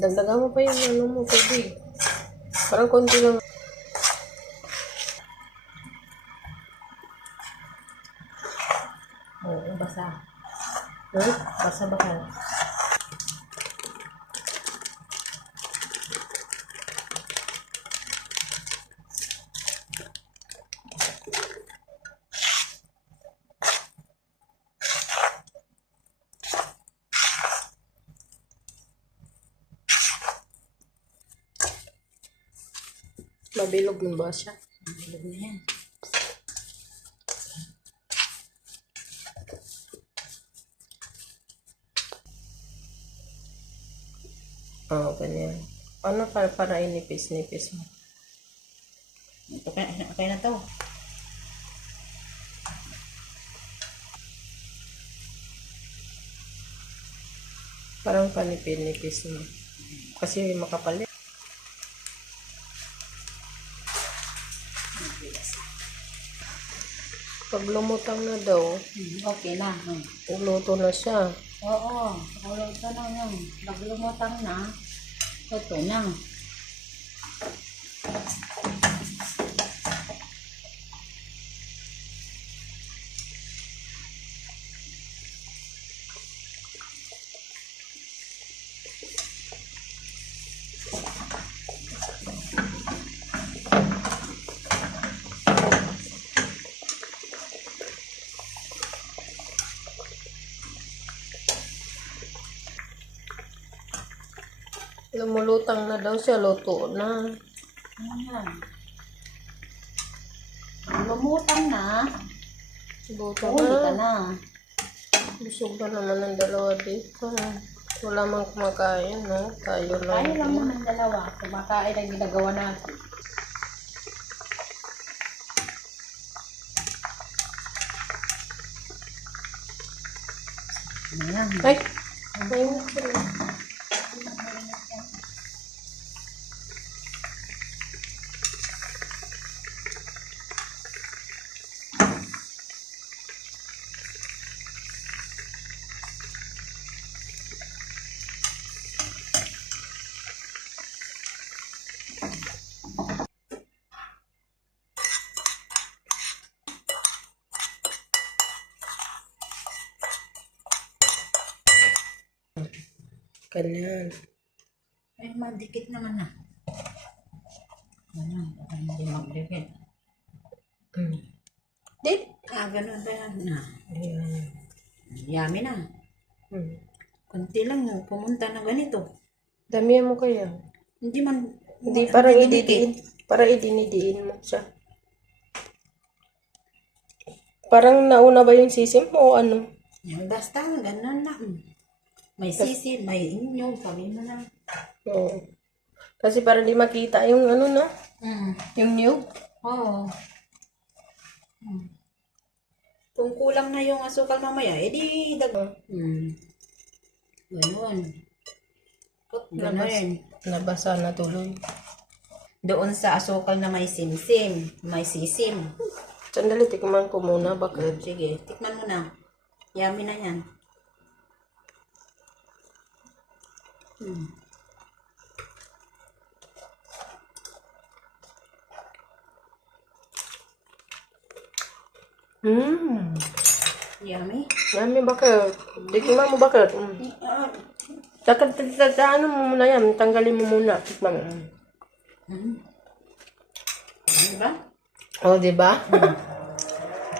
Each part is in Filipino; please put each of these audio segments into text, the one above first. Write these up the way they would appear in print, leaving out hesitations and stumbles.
Dagdagan mo pa yung ano mo, tubig. Parang konti lang. Oo, basa. Hmm? Basa ba ka? Mabilog mo ba siya? Bilog na yan. Oo, ganyan. Ano para inipis-nipis mo? Okay na to. Parang panipin-nipis mo. Kasi makapal yan. Pag lumutang na daw, Okay na. uluto na siya. Oo. Ito na yan. Pag lumutang na, ito na. Lumulutang na daw siya, luto na. Ayan. Lumutang na. Luto Uli ka na. na. Busog na naman ang dalawa dito. Wala mang kumakain, no? Tayo lang. Tayo lang naman dalawa. Kumakain ang ginagawa natin. Ayan. Ay! Ayun sila. Ganyan. Ay, madikit naman na. Ganun. Baka hindi magdikit. Dit! Ganun ba yan? Na. Ayan. Yummy na. Kunti lang yung pumunta na ganito. Damihan mo kaya. Hindi man. Hindi, parang ididiin. Parang idinidiin mo siya. Parang nauna ba yung sisim mo o ano? Yan, basta, ganun na. May sisi, may inyo, sabi mo na. Oo. Kasi parang di makita yung ano na. Yung niyog. Oo. Kung kulang na yung asukal mamaya, edi ganun. Ganun. Nabasa na tuloy. Doon sa asukal na may simsim, may sisim. Sandali, tikman ko muna. Bakit? Sige, tikman mo na. Yummy na yan. Yummy? Yummy, bakit? Tikman mo bakit? Ano mo muna yan? Tanggalin mo muna. Tikman mo. Diba? Oh, diba?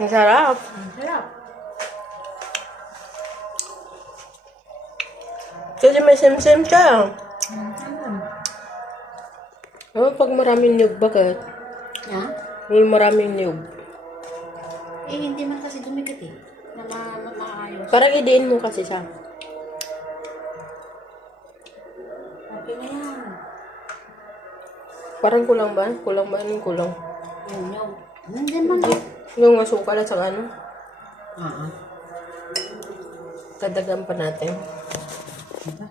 Ang sarap. Sarap. Kasi may sim-sim siya. Oh, pag maraming niyog, bakit? Ha? May maraming niyog. Eh, hindi man kasi dumikit eh. Na maayos. Parang idiin mo kasi siya. Okay na yan. Parang kulang ba? Kulang ba? Anong kulang? Yung. Hindi man. Yung asukal at saka ano? Oo. Dadagan pa natin. Diba?